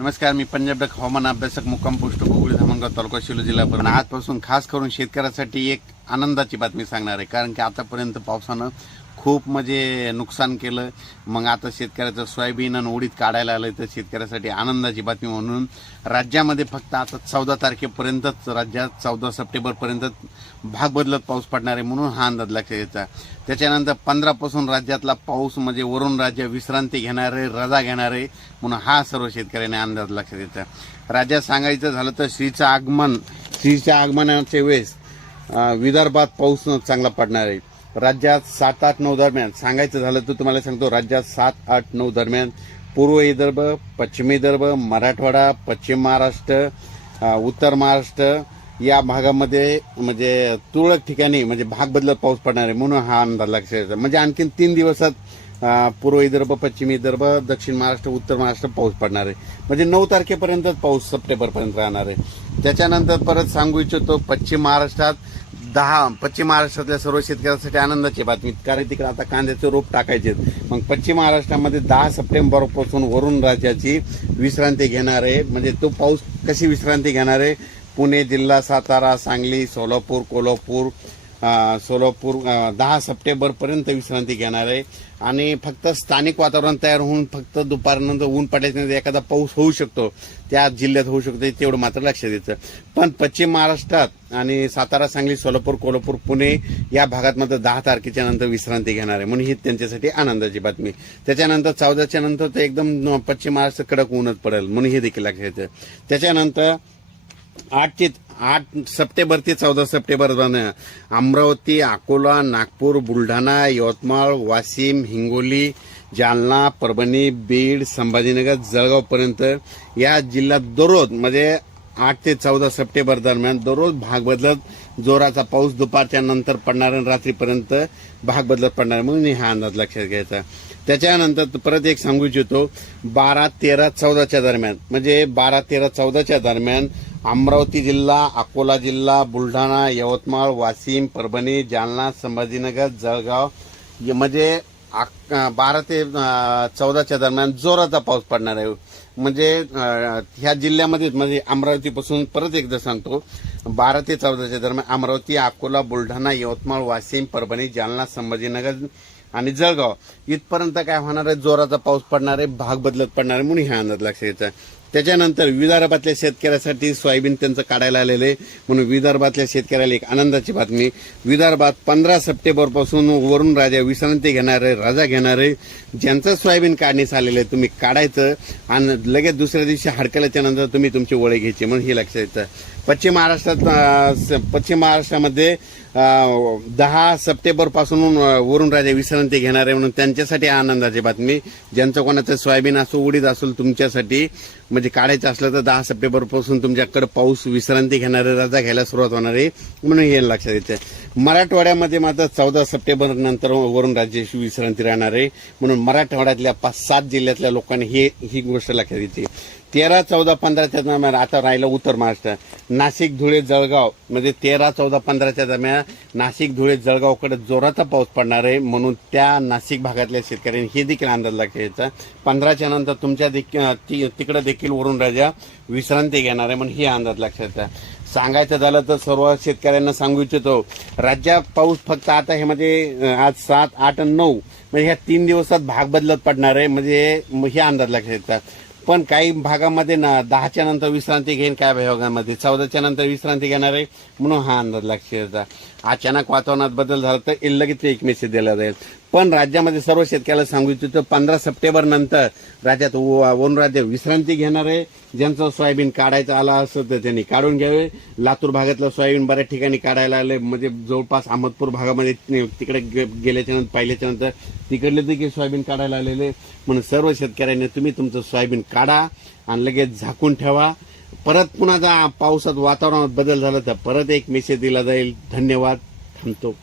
नमस्कार मी पंजाब हवामान अभ्यासक मुक्काम पोस्ट गोगुळी धामणगाव तालुका शिलो जिल्हा आजपासून खास करून शेतकऱ्यासाठी एक आनंदाची बातमी सांगणार आहे कारण की आतापर्यंत पावसानं खूप म्हणजे नुकसान केलं मग आता शेतकऱ्याचं सोयाबीन आणि उडीद काढायला आलं तर शेतकऱ्यासाठी आनंदाची बातमी म्हणून राज्यामध्ये फक्त आता चौदा तारखेपर्यंतच राज्यात चौदा सप्टेंबरपर्यंत भाग बदलत पाऊस पडणार आहे म्हणून हा अंदाज लक्षात यायचा त्याच्यानंतर पंधरापासून राज्यातला पाऊस म्हणजे वरून राज्य विश्रांती घेणार आहे रजा घेणार आहे म्हणून हा सर्व शेतकऱ्यांनी अंदाज लक्षात यायचा राज्यात सांगायचं झालं तर श्रीचं आगमन श्रीच्या आगमनाच्या वेळेस विदर्भात पाऊस चांगला पडणार आहे राज्यात सात आठ नऊ दरम्यान सांगायचं झालं तर तुम्हाला सांगतो राज्यात सात आठ नऊ दरम्यान पूर्व विदर्भ पश्चिम विदर्भ मराठवाडा पश्चिम महाराष्ट्र उत्तर महाराष्ट्र या भागामध्ये म्हणजे तुरळक ठिकाणी म्हणजे भाग बदलत पाऊस पडणार आहे म्हणून हा अंदाज लक्ष म्हणजे आणखीन तीन दिवसात पूर्व विदर्भ पश्चिम विदर्भ दक्षिण महाराष्ट्र उत्तर महाराष्ट्र पाऊस पडणार आहे म्हणजे नऊ तारखेपर्यंतच पाऊस सप्टेंबरपर्यंत राहणार आहे त्याच्यानंतर परत सांगू इच्छितो पश्चिम महाराष्ट्रात दहा पश्चिम महाराष्ट्रातल्या सर्व शेतकऱ्यांसाठी आनंदाची बातमी कारण तिकडे आता कांद्याचे रोप टाकायचे मग पश्चिम महाराष्ट्रामध्ये दहा सप्टेंबरपासून वरुण राज्याची विश्रांती घेणार आहे म्हणजे तो पाऊस कशी विश्रांती घेणार आहे पुणे जिल्हा सातारा सांगली सोलापूर कोल्हापूर सोलापूर दहा सप्टेंबरपर्यंत विश्रांती घेणार आहे आणि फक्त स्थानिक वातावरण तयार होऊन फक्त दुपारनंतर ऊन पडायचं एखादा पाऊस होऊ शकतो त्या जिल्ह्यात होऊ शकतो तेवढं मात्र लक्ष द्यायचं पण पश्चिम महाराष्ट्रात आणि सातारा सांगली सोलापूर कोल्हापूर पुणे या भागात मात्र दहा तारखेच्या नंतर विश्रांती घेणार आहे म्हणून ही त्यांच्यासाठी आनंदाची बातमी त्याच्यानंतर चौदाच्या नंतर ते एकदम पश्चिम महाराष्ट्र कडक ऊनच पडेल म्हणून हे देखील लक्षात येतं त्याच्यानंतर आठ ते आठ सप्टेंबर ते चौदा सप्टेंबर अमरावती अकोला नागपूर बुलढाणा यवतमाळ वाशिम हिंगोली जालना परभणी बीड संभाजीनगर जळगावपर्यंत या जिल्ह्यात दररोज म्हणजे आठ ते चौदा सप्टेंबर दरम्यान दररोज भाग बदलत जोराचा पाऊस दुपारच्या नंतर पडणार आणि रात्रीपर्यंत भाग बदलत पडणार म्हणून हा अंदाज लक्षात घ्यायचा त्याच्यानंतर परत एक सांगू इच्छितो बारा तेरा चौदाच्या दरम्यान म्हणजे बारा तेरा चौदाच्या दरम्यान अमरावती जिल्हा अकोला जिल्हा बुलढाणा यवतमाळ वाशिम परभणी जालना संभाजीनगर जळगाव म्हणजे बारा ते चौदाच्या दरम्यान जोराचा पाऊस पडणार आहे म्हणजे ह्या जिल्ह्यामध्येच म्हणजे अमरावतीपासून परत एकदा सांगतो बारा ते चौदाच्या दरम्यान अमरावती अकोला बुलढाणा यवतमाळ वाशिम परभणी जालना संभाजीनगर आणि जळगाव इथपर्यंत काय होणार आहे जोराचा पाऊस पडणार आहे भाग बदलत पडणार आहे म्हणून ह्या अंदाज लक्षात आहे त्याच्यानंतर विदर्भातल्या शेतकऱ्यासाठी सोयाबीन त्यांचं काढायला आलेलं आहे म्हणून विदर्भातल्या शेतकऱ्याला एक आनंदाची बातमी विदर्भात पंधरा सप्टेंबरपासून वरून राजा विश्रांती घेणार आहे राजा घेणार आहे ज्यांचं सोयाबीन काढणीस आलेलं आहे तुम्ही काढायचं आणि लगेच दुसऱ्या दिवशी हडकल्याच्या तुम्ही तुमची वळे घ्यायची म्हणून हे लक्षात येतं पश्चिम महाराष्ट्रात पश्चिम महाराष्ट्रामध्ये दहा पासून वरुणराजा विश्रांती घेणार आहे म्हणून त्यांच्यासाठी आनंदाची बातमी ज्यांचं कोणाचं सोयाबीन असो उडीद असो तुमच्यासाठी म्हणजे काढायचं असलं तर दहा पासून तुमच्याकडे पाऊस विश्रांती घेणारे रजा घ्यायला सुरुवात होणार आहे म्हणून हे लक्षात येते मराठवाड्यामध्ये मात्र चौदा सप्टेंबर नंतर वरून राज्याची विश्रांती राहणार आहे म्हणून मराठवाड्यातल्या पाच सात जिल्ह्यातल्या लोकांनी हे ही गोष्ट लक्षात येते तेरा चौदा पंधराच्या दरम्यान आता राहिलं उत्तर महाराष्ट्र नाशिक धुळे जळगाव म्हणजे तेरा चौदा पंधराच्या दरम्यान नाशिक धुळे जळगावकडे जोराचा पाऊस पडणार आहे म्हणून त्या नाशिक भागातल्या शेतकऱ्यांनी हे देखील अंदाज लक्षायचा पंधराच्या नंतर तुमच्या देखील तिकडे देखील वरून राजा विश्रांती घेणार आहे म्हणून हे अंदाज लक्षात सांगायचं झालं तर सर्व शेतकऱ्यांना सांगू इच्छितो राज्यात पाऊस फक्त आता हे म्हणजे आज सात आठ आणि नऊ म्हणजे ह्या तीन दिवसात भाग बदलत पडणार आहे म्हणजे हे अंदाज लक्षात येतात पण काही भागामध्ये ना दहाच्या नंतर विश्रांती घेईन काय भागामध्ये चौदाच्या नंतर विश्रांती घेणार आहे म्हणून हा अंदाज येतात अचानक वातावरणात बदल झाला तर लगेच एक मेसेज दिला जाईल पण राज्यामध्ये सर्व शेतकऱ्याला सांगू इच्छितो पंधरा सप्टेंबर नंतर राज्यात राज्य विश्रांती घेणार आहे ज्यांचं सोयाबीन काढायचं आला असं तर त्यांनी काढून घ्यावे लातूर भागातलं सोयाबीन बऱ्याच ठिकाणी काढायला आले म्हणजे जवळपास अहमदपूर भागामध्ये तिकडे गेल्याच्या नंतर पाहिल्याच्या नंतर तिकडले देखील सोयाबीन काढायला आलेले म्हणून सर्व शेतकऱ्यांनी तुम्ही तुमचं सोयाबीन काढा आणि लगेच झाकून ठेवा परत पुन्हा पावसात वातावरणात बदल झाला तर परत एक मेसेज दिला जाईल धन्यवाद थांबतो